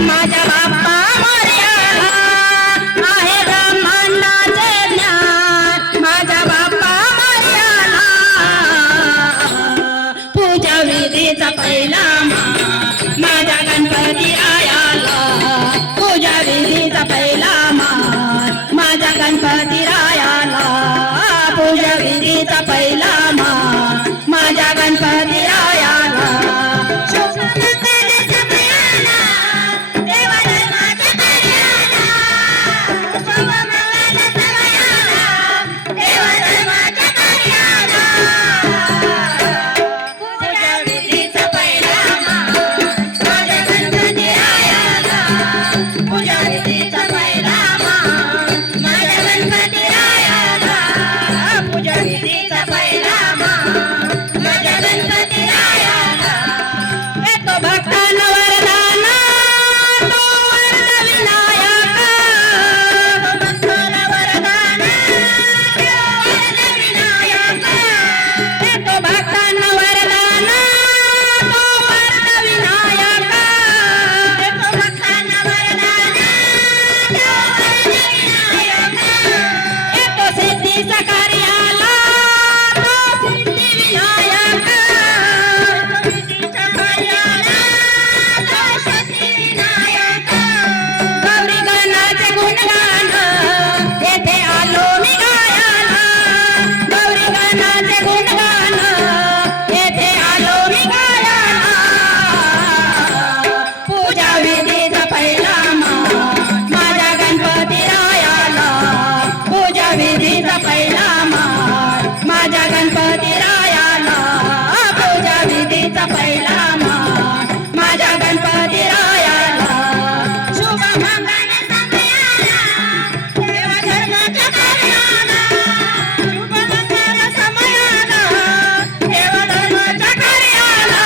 माझ्या बाप्पा मोरयाला आहे ब्रह्मांडाचे ज्ञान माझ्या बाप्पा मोरयाला पूजा विधीचा पहिला मान माझ्या गणपती रायाला पूजा विधीचा पहिला मान माझ्या गणपती रायाला पूजा विधीचा पहिला मान माझ्या गणपती रायाला माझ्या गणपती रायाला पूजा विधीचा पहिला मान माझ्या गणपती रायाला शुभ मंगल समयाला देव धर्माच्या कार्याला शुभ मंगल समयाला देव धर्माच्या कार्याला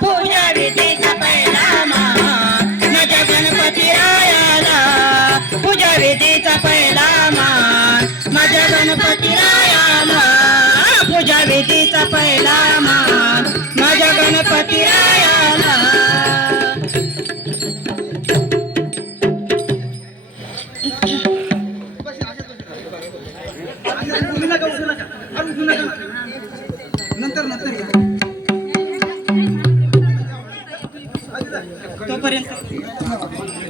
पूजा विधीचा पहिला मान माझ्या गणपती रायाला पूजा विधीचा पहिला मान माझ्या गणपती रायाला पूजा विधीचा पहिला मान माझ्या गणपती रायाला तोपर्यंत